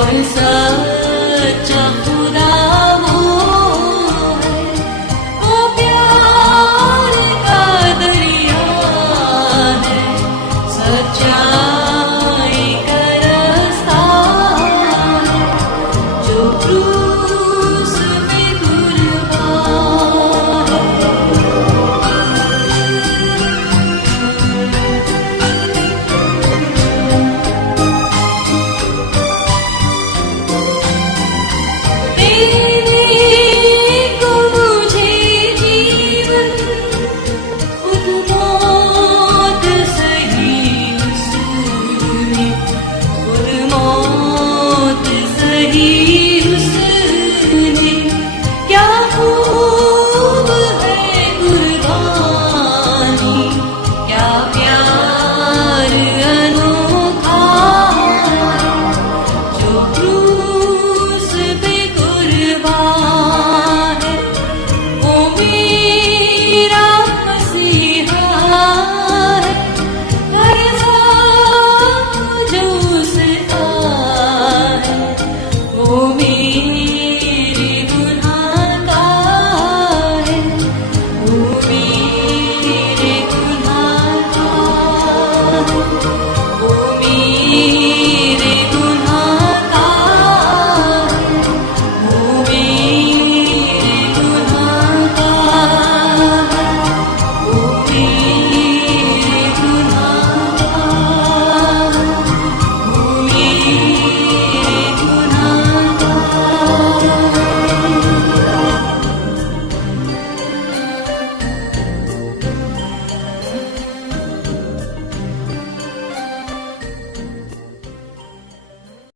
और सच्चा खुदा वो है, वो प्यार का दरिया है, सच्चाई का रास्ता है, जो क्रूस पे कुर्बान है। देने को मुझे जीवन, खुद मौत सही उसने, खुद मौत सही उसने। क्या खूब है कुर्बानी, क्या प्यार अनोखा है, जो क्रूस पे कुर्बान है। वो मेरा मसीहा है, हर सांस जो उसका है, वो मेरे गुनाह का है, वो मेरे गुनाह का है।